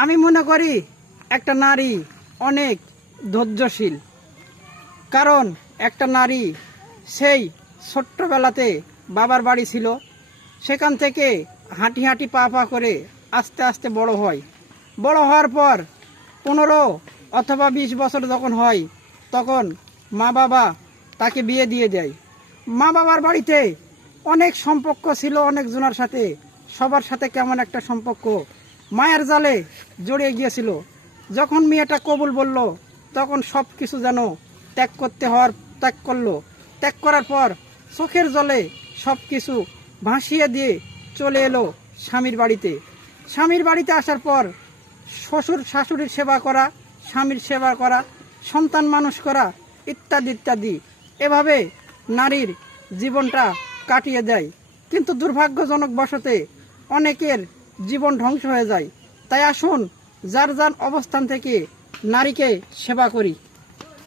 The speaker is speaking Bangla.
আমি মনে করি একটা নারী অনেক ধৈর্যশীল। কারণ একটা নারী সেই ছোট্টবেলাতে বাবার বাড়ি ছিল, সেখান থেকে হাঁটি হাঁটি পা পা করে আস্তে আস্তে বড় হয়। বড় হওয়ার পর 15 অথবা 20 বছর যখন হয়, তখন মা বাবা তাকে বিয়ে দিয়ে দেয়। মা বাবার বাড়িতে অনেক সম্পর্ক ছিল অনেক জনের সাথে, সবার সাথে কেমন একটা সম্পর্ক, মায়ের জালে জড়িয়ে গিয়েছিল। যখন মেয়েটা কবুল বলল, তখন সব কিছু যেন ত্যাগ করলো। ত্যাগ করার পর চোখের জলে সব কিছু ভাসিয়ে দিয়ে চলে এলো স্বামীর বাড়িতে। স্বামীর বাড়িতে আসার পর শ্বশুর শাশুড়ির সেবা করা, স্বামীর সেবা করা, সন্তান মানুষ করা, ইত্যাদি ইত্যাদি, এভাবে নারীর জীবনটা কাটিয়ে দেয়। কিন্তু দুর্ভাগ্যজনক বশতে অনেকের জীবন ধ্বংস হয়ে যায়। তাই আসুন যার যার অবস্থান থেকে নারীকে সেবা করি।